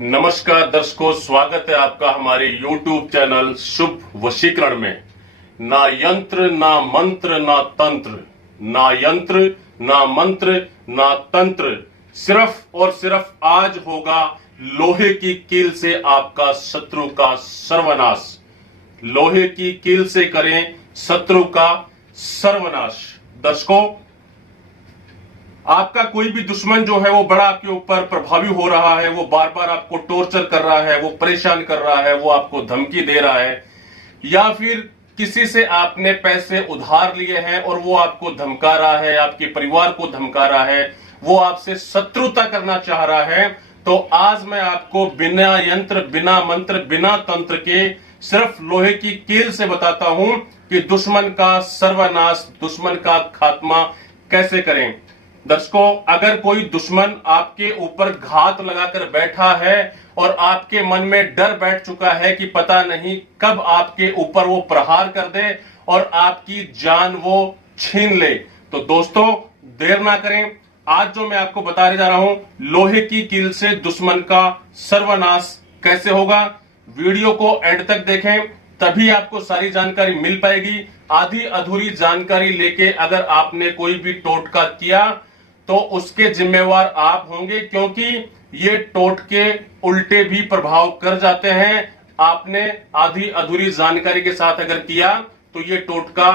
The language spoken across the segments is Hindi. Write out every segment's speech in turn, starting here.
नमस्कार दर्शकों, स्वागत है आपका हमारे YouTube चैनल शुभ वशीकरण में। ना यंत्र ना मंत्र ना तंत्र, ना यंत्र ना मंत्र ना तंत्र, सिर्फ और सिर्फ आज होगा लोहे की कील से आपका शत्रु का सर्वनाश। लोहे की कील से करें शत्रु का सर्वनाश। दर्शकों, आपका कोई भी दुश्मन जो है वो बड़ा आपके ऊपर प्रभावी हो रहा है, वो बार बार आपको टॉर्चर कर रहा है, वो परेशान कर रहा है, वो आपको धमकी दे रहा है, या फिर किसी से आपने पैसे उधार लिए हैं और वो आपको धमका रहा है, आपके परिवार को धमका रहा है, वो आपसे शत्रुता करना चाह रहा है, तो आज मैं आपको बिना यंत्र, बिना मंत्र, बिना तंत्र के सिर्फ लोहे की कील से बताता हूं कि दुश्मन का सर्वनाश, दुश्मन का खात्मा कैसे करें। दर्शकों, अगर कोई दुश्मन आपके ऊपर घात लगाकर बैठा है और आपके मन में डर बैठ चुका है कि पता नहीं कब आपके ऊपर वो प्रहार कर दे और आपकी जान वो छीन ले, तो दोस्तों देर ना करें। आज जो मैं आपको बताने जा रहा हूं, लोहे की कील से दुश्मन का सर्वनाश कैसे होगा, वीडियो को एंड तक देखें, तभी आपको सारी जानकारी मिल पाएगी। आधी अधूरी जानकारी लेके अगर आपने कोई भी टोटका किया तो उसके जिम्मेवार आप होंगे, क्योंकि ये टोटके उल्टे भी प्रभाव कर जाते हैं। आपने आधी अधूरी जानकारी के साथ अगर किया तो ये टोटका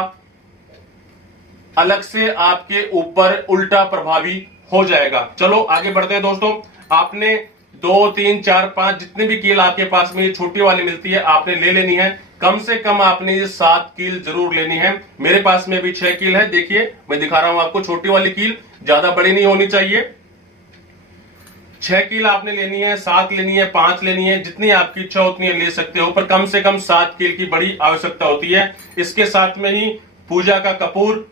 अलग से आपके ऊपर उल्टा प्रभावी हो जाएगा। चलो आगे बढ़ते हैं दोस्तों। आपने 2, 3, 4, 5 जितने भी कील आपके पास में ये छोटी वाली मिलती है आपने ले लेनी है। कम से कम आपने ये 7 कील जरूर लेनी है। मेरे पास में भी 6 कील है, देखिए मैं दिखा रहा हूं आपको। छोटी वाली कील ज्यादा बड़ी नहीं होनी चाहिए। 6 कील आपने लेनी है, 7 लेनी है, 5 लेनी है, जितनी आपकी इच्छा उतनी ले सकते हो, पर कम से कम 7 कील की बड़ी आवश्यकता होती है। इसके साथ में ही पूजा का कपूर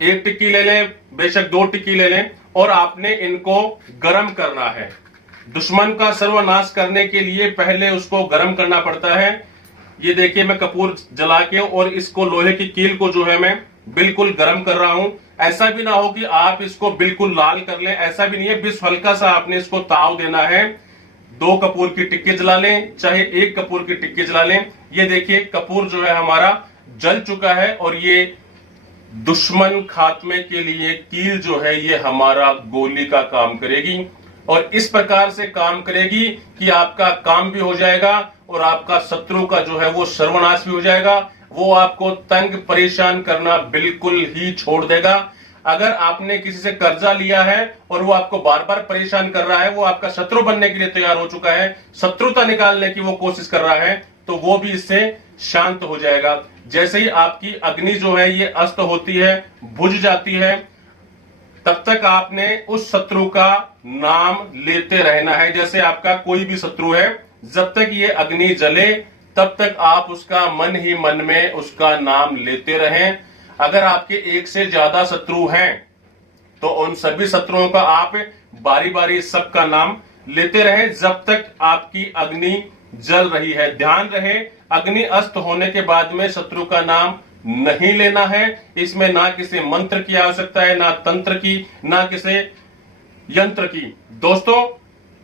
1 टिक्की ले लें, बेशक 2 टिक्की ले लें, और आपने इनको गर्म करना है। दुश्मन का सर्वनाश करने के लिए पहले उसको गर्म करना पड़ता है। ये देखिए मैं कपूर जला के और इसको लोहे की कील को जो है मैं बिल्कुल गर्म कर रहा हूं। ऐसा भी ना हो कि आप इसको बिल्कुल लाल कर लें, ऐसा भी नहीं है, बस हल्का सा आपने इसको ताव देना है। 2 कपूर की टिक्की जला लें, चाहे 1 कपूर की टिक्की जला लें। ये देखिए कपूर जो है हमारा जल चुका है और ये दुश्मन खात्मे के लिए कील जो है ये हमारा गोली का काम करेगी, और इस प्रकार से काम करेगी कि आपका काम भी हो जाएगा और आपका शत्रु का जो है वो सर्वनाश भी हो जाएगा। वो आपको तंग परेशान करना बिल्कुल ही छोड़ देगा। अगर आपने किसी से कर्जा लिया है और वो आपको बार बार परेशान कर रहा है, वो आपका शत्रु बनने के लिए तैयार हो चुका है, शत्रुता निकालने की वो कोशिश कर रहा है, तो वो भी इससे शांत हो जाएगा। जैसे ही आपकी अग्नि जो है ये अस्त होती है, बुझ जाती है, तब तक आपने उस शत्रु का नाम लेते रहना है। जैसे आपका कोई भी शत्रु है, जब तक ये अग्नि जले तब तक आप उसका मन ही मन में उसका नाम लेते रहें। अगर आपके 1 से ज्यादा शत्रु हैं तो उन सभी शत्रुओं का आप बारी बारी सबका नाम लेते रहें जब तक आपकी अग्नि जल रही है। ध्यान रहे, अग्नि अस्त होने के बाद में शत्रु का नाम नहीं लेना है। इसमें ना किसी मंत्र की आवश्यकता है, ना तंत्र की, ना किसी यंत्र की। दोस्तों,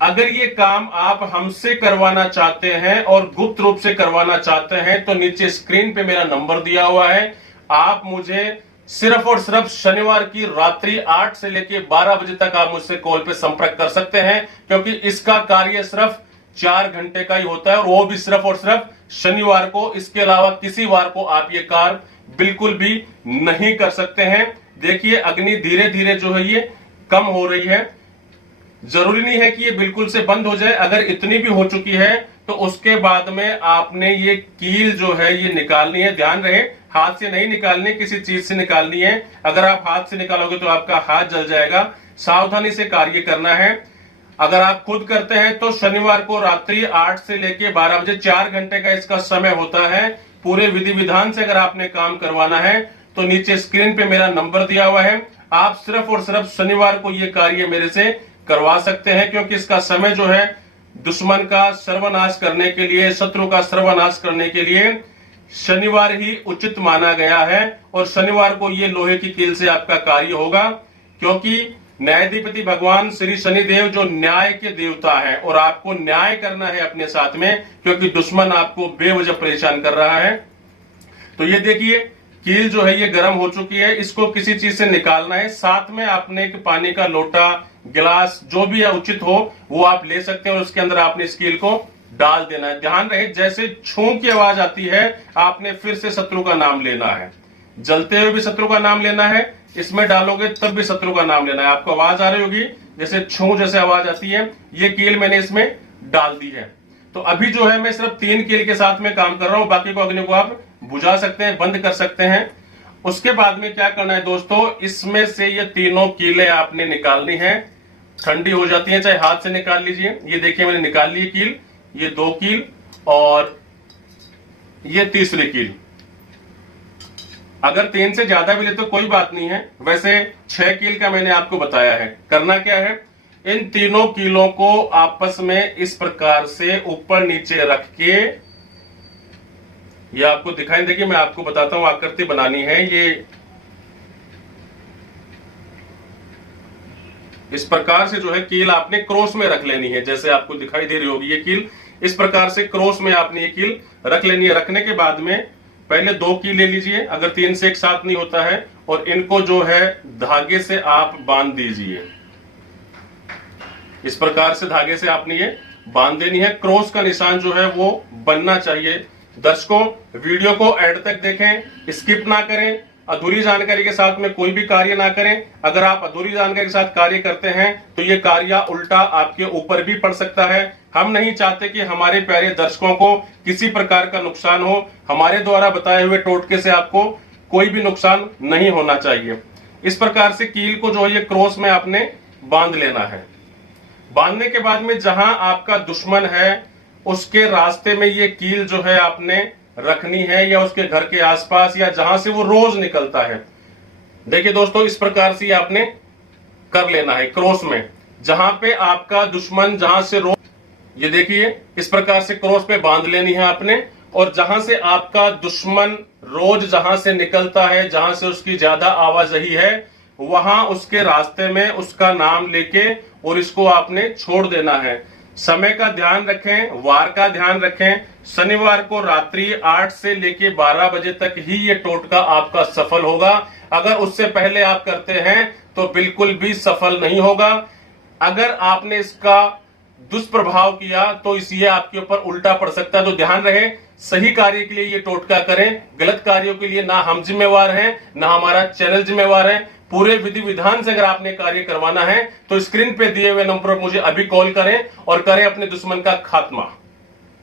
अगर ये काम आप हमसे करवाना चाहते हैं और गुप्त रूप से करवाना चाहते हैं तो नीचे स्क्रीन पे मेरा नंबर दिया हुआ है। आप मुझे सिर्फ और सिर्फ शनिवार की रात्रि 8 से लेकर 12 बजे तक आप मुझसे कॉल पे संपर्क कर सकते हैं, क्योंकि इसका कार्य सिर्फ 4 घंटे का ही होता है और वो भी सिर्फ और सिर्फ शनिवार को। इसके अलावा किसी वार को आप ये कार्य बिल्कुल भी नहीं कर सकते हैं। देखिए अग्नि धीरे धीरे जो है ये कम हो रही है। जरूरी नहीं है कि ये बिल्कुल से बंद हो जाए। अगर इतनी भी हो चुकी है तो उसके बाद में आपने ये कील जो है ये निकालनी है। ध्यान रहे, हाथ से नहीं निकालनी, किसी चीज से निकालनी है। अगर आप हाथ से निकालोगे तो आपका हाथ जल जाएगा। सावधानी से कार्य करना है। अगर आप खुद करते हैं तो शनिवार को रात्रि 8 से लेके 12 बजे 4 घंटे का इसका समय होता है। पूरे विधि विधान से अगर आपने काम करवाना है तो नीचे स्क्रीन पे मेरा नंबर दिया हुआ है। आप सिर्फ और सिर्फ शनिवार को ये कार्य मेरे से करवा सकते हैं, क्योंकि इसका समय जो है दुश्मन का सर्वनाश करने के लिए, शत्रु का सर्वनाश करने के लिए शनिवार ही उचित माना गया है। और शनिवार को ये लोहे की कील से आपका कार्य होगा, क्योंकि न्यायाधिपति भगवान श्री शनिदेव जो न्याय के देवता है, और आपको न्याय करना है अपने साथ में, क्योंकि दुश्मन आपको बेवजह परेशान कर रहा है। तो ये देखिए कील जो है ये गर्म हो चुकी है, इसको किसी चीज से निकालना है। साथ में आपने एक पानी का लोटा, गिलास, जो भी उचित हो वो आप ले सकते हैं, और उसके अंदर आपने इस कील को डाल देना है। ध्यान रहे जैसे छू की आवाज आती है आपने फिर से शत्रु का नाम लेना है। जलते हुए भी शत्रु का नाम लेना है, इसमें डालोगे तब भी शत्रु का नाम लेना है। आपको आवाज आ रही होगी जैसे छू जैसे आवाज आती है, ये कील मैंने इसमें डाल दी है। तो अभी जो है मैं सिर्फ 3 कील के साथ में काम कर रहा हूं, बाकी को अग्नि को आप बुझा सकते हैं, बंद कर सकते हैं। उसके बाद में क्या करना है दोस्तों, इसमें से ये तीनों कीलें आपने निकालनी है। ठंडी हो जाती है, चाहे हाथ से निकाल लीजिए। ये देखिए मैंने निकाल ली कील, ये 2 कील और ये तीसरी कील। अगर 3 से ज्यादा भी ले तो कोई बात नहीं है, वैसे 6 कील का मैंने आपको बताया है। करना क्या है, इन तीनों कीलों को आपस में इस प्रकार से ऊपर नीचे रख के, ये आपको दिखाई देगी, मैं आपको बताता हूं आकृति बनानी है। ये इस प्रकार से जो है कील आपने क्रॉस में रख लेनी है, जैसे आपको दिखाई दे रही होगी ये कील इस प्रकार से क्रॉस में आपने ये कील रख लेनी है। रखने के बाद में पहले 2 कील ले लीजिए, अगर 3 से एक साथ नहीं होता है, और इनको जो है धागे से आप बांध दीजिए। इस प्रकार से धागे से आपने ये बांध देनी है। क्रॉस का निशान जो है वो बनना चाहिए। दर्शकों वीडियो को एंड तक देखें, स्किप ना करें, अधूरी जानकारी के साथ में कोई भी कार्य ना करें। अगर आप अधूरी जानकारी के साथ कार्य करते हैं तो ये कार्य उल्टा आपके ऊपर भी पड़ सकता है। हम नहीं चाहते कि हमारे प्यारे दर्शकों को किसी प्रकार का नुकसान हो। हमारे द्वारा बताए हुए टोटके से आपको कोई भी नुकसान नहीं होना चाहिए। इस प्रकार से कील को जो है ये क्रॉस में आपने बांध लेना है। बांधने के बाद में जहां आपका दुश्मन है उसके रास्ते में ये कील जो है आपने रखनी है, या उसके घर के आसपास, या जहां से वो रोज निकलता है। देखिए दोस्तों इस प्रकार से आपने कर लेना है क्रॉस में, जहां पे आपका दुश्मन जहां से रोज, ये देखिए इस प्रकार से क्रॉस पे बांध लेनी है आपने। और जहां से आपका दुश्मन रोज जहां से निकलता है, जहां से उसकी ज्यादा आवाजाही है, वहां उसके रास्ते में उसका नाम लेके और इसको आपने छोड़ देना है। समय का ध्यान रखें, वार का ध्यान रखें। शनिवार को रात्रि 8 से लेके 12 बजे तक ही ये टोटका आपका सफल होगा। अगर उससे पहले आप करते हैं तो बिल्कुल भी सफल नहीं होगा। अगर आपने इसका दुष्प्रभाव किया तो ये आपके ऊपर उल्टा पड़ सकता है। तो ध्यान रहे, सही कार्य के लिए ये टोटका करें, गलत कार्यों के लिए ना हम जिम्मेवार हैं ना हमारा चैनल जिम्मेवार है। पूरे विधि विधान से अगर आपने कार्य करवाना है तो स्क्रीन पे दिए हुए नंबर पर मुझे अभी कॉल करें और करें अपने दुश्मन का खात्मा।